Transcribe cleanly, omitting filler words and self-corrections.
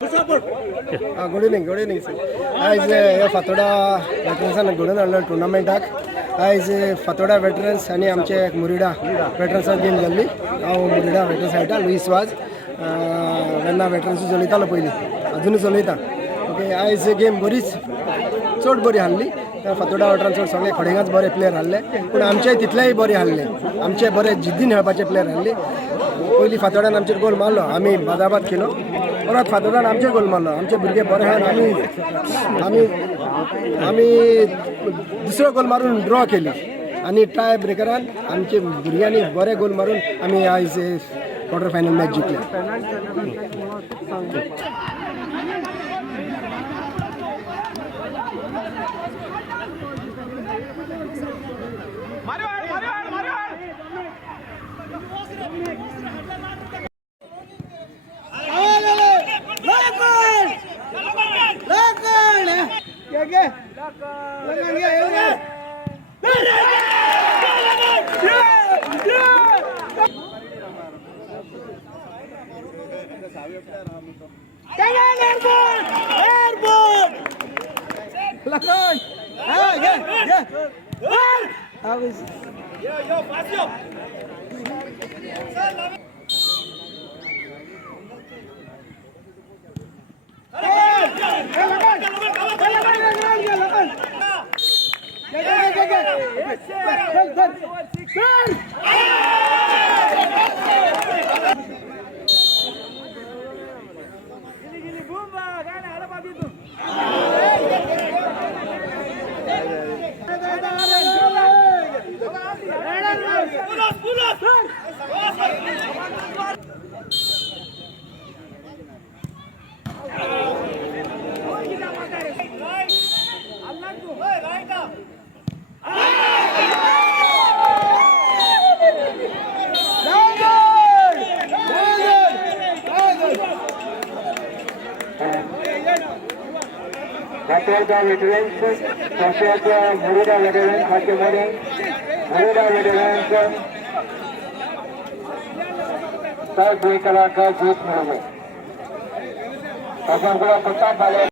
Good evening sir. आयज फातोडा वेटरन्सान घडोवन हाडलो टुर्नामेंटाक. आयज फातोडा वेटरन्स आनी आमचे मुरिडा वेटरन्सान गेम जाल्ली. हांव मुरिडा वेटरन्स खेळटा लुईस वाज. वेन्ना वेटरन्स चलयतालो पयलीं, अजुनूय चलयता. ओके, आयज गेम बरीच चड बरी हारली. फातोडा वेटरन्स सगळे खडेगांच बरे प्लेयर हारले, पूण आमचे तितलेय बरे हारले. आमचे बरे जिद्दीन खेळपाचे प्लेयर हारले. पयलीं फातोड्यान आमचेर गोल मारलो, आमी बादाबाद केलो. परत फातोड्यान आमचेर गोल मारलो. आमचे भुरगे बरे खेळून आमी दुसरो गोल मारून ड्रॉ केली आनी टाय ब्रेकरान आमचे भुरग्यांनी बरे गोल मारून आमी आयज क्वार्टर फायनल मॅच जिखले. Fatoda veterans, Fatoda Muruda veterans, Fatomori, Muruda veterans, Sir Bhai Kalaka, Jit Muruda. Fatomura Kota Bale.